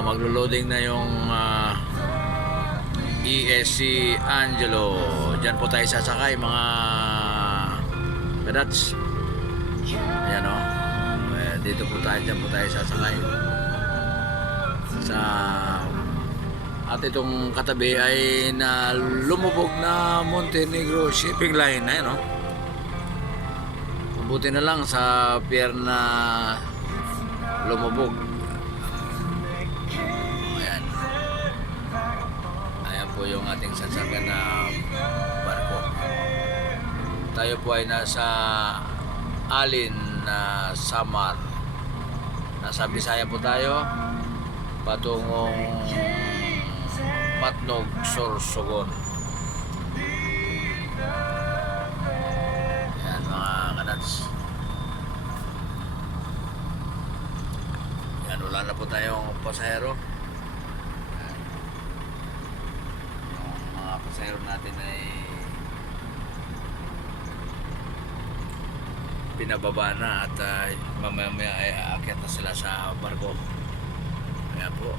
maglo-loading na yung ESC Angelo. Diyan po tayo sasakay mga kadats. Ayan o. Dito po tayo, diyan po tayo sasakay. At itong katabi ay na lumubog na Montenegro shipping line. Ayan o. Mabuti na lang sa pier na lumubog. Ayan. Ayan po yung ating sasakyan na barko. Tayo po ay nasa Alin na Samar. Nasa Bisaya po tayo. Patungong Matnog, Sorsogon. Ayan mga kanats. Ayan, wala na po tayong pasahero. Ayan. Yung mga pasahero natin ay pinababa na at mamaya ay aakyat na sila sa barko. Ayan po.